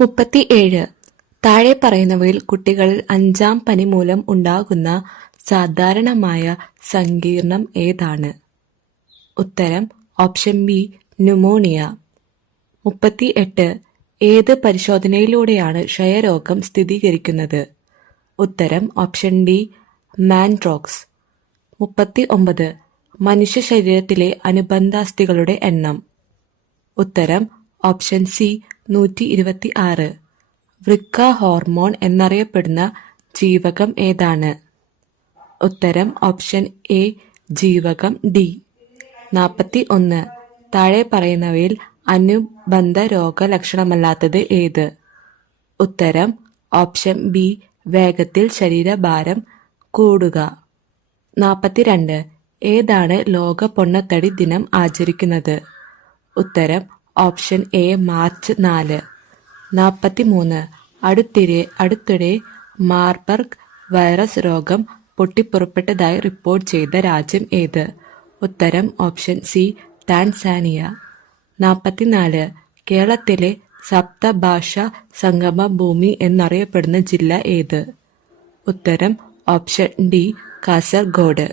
37. താഴെ പറയുന്നവയിൽ കുട്ടികളിൽ അഞ്ചാം പനി മൂലം ഉണ്ടാകുന്ന സാധാരണമായ സങ്കീർണം ഏതാണ്? ഉത്തരം ഓപ്ഷൻ ബി ന്യൂമോണിയ. 38. ഏത് പരിശോധനയിലൂടെയാണ് ക്ഷയരോഗം സ്ഥിരീകരിക്കുന്നത്? ഉത്തരം ഓപ്ഷൻ ഡി മാൻഡ്രോക്സ്. 39. മനുഷ്യ ശരീരത്തിലെ അനുബന്ധാസ്ഥികളുടെ എണ്ണം? ഉത്തരം ഓപ്ഷൻ സി 126. വൃക്ക ഹോർമോൺ എന്നറിയപ്പെടുന്ന ജീവകം ഏതാണ്? ഉത്തരം ഓപ്ഷൻ എ ജീവകം ഡി. 41. താഴെ പറയുന്നവയിൽ അനുബന്ധ രോഗലക്ഷണമല്ലാത്തത് ഏത്? ഉത്തരം ഓപ്ഷൻ ബി വേഗത്തിൽ ശരീരഭാരം കൂടുക. 42. ഏതാണ് ലോക പൊണ്ണത്തടി ദിനം ആചരിക്കുന്നത്? ഉത്തരം ഓപ്ഷൻ എ മാർച്ച് 4. 43. അടുത്തിടെ മാർബർഗ് വൈറസ് രോഗം പൊട്ടിപ്പുറപ്പെട്ടതായി റിപ്പോർട്ട് ചെയ്ത രാജ്യം ഏത്? ഉത്തരം ഓപ്ഷൻ സി ടാൻസാനിയ. 44. കേരളത്തിലെ സപ്തഭാഷാ സംഗമ ഭൂമി എന്നറിയപ്പെടുന്ന ജില്ല ഏത്? ഉത്തരം ഓപ്ഷൻ ഡി കാസർഗോഡ്.